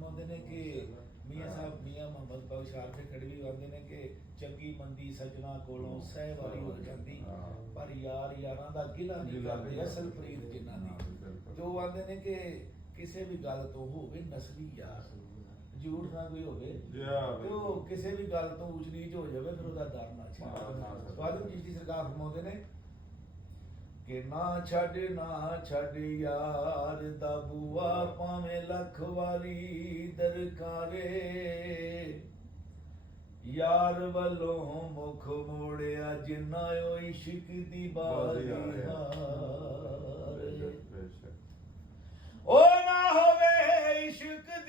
ਫਰਮਾਉਂਦੇ ਨੇ ਕਿ ਮੀਆਂ ਸਾਹਿਬ ਮੀਆਂ ਮੁਹੰਮਦ ਬਖਸ਼ਾਰ ਤੇ ਖੜਵੀ ਆਉਂਦੇ ਨੇ ਕਿ ਚੰਗੀ ਮੰਦੀ ਸੱਜਣਾ ਕੋਲੋਂ ਸਹਿਵਾਰੀ ਹੋ ਜਾਂਦੀ, ਪਰ ਯਾਰ ਯਾਰਾਂ ਦਾ ਗਿਲਾ ਨਹੀਂ ਕਰਦੇ ਅਸਲ ਪ੍ਰੀਤ ਜਿਨ੍ਹਾਂ ਦੀ। ਜੋ ਆਉਂਦੇ ਨੇ ਕਿ ਕਿਸੇ ਵੀ ਗੱਲ ਤੋਂ ਹੋਵੇ ਨਸਲੀ ਯਾਰ, ਝੂਠ ਨਾ ਕੋਈ ਹੋਵੇ ਤੇ ਉਹ ਕਿਸੇ ਵੀ ਗੱਲ ਤੋਂ ਉੱਚ ਨੀਚ ਹੋ ਜਾਵੇ ਫਿਰ ਉਹਦਾ ਡਰ ਨਾ ਛੱਡੇ। ਸਵਾਦਮ ਚਿਸ਼ਤੀ ਸਰਕਾਰ ਫਰਮਾਉਂਦੇ ਨੇ ਕਿ ਨਾ ਛੱਡ ਯਾਰ ਦਾ ਬੂਆ ਭਾਵੇਂ ਲੱਖ ਵਾਰੀ ਦਰਕਾਰੇ, ਯਾਰ ਵੱਲੋਂ ਮੁਖ ਮੋੜਿਆ ਜਿੰਨਾ ਓ ਇਸ਼ਕ ਦੀ ਬਾਜ਼ੀ ਹਾਰ। ਉਹ ਨਾ ਹੋਵੇ ਇਸ਼ਕ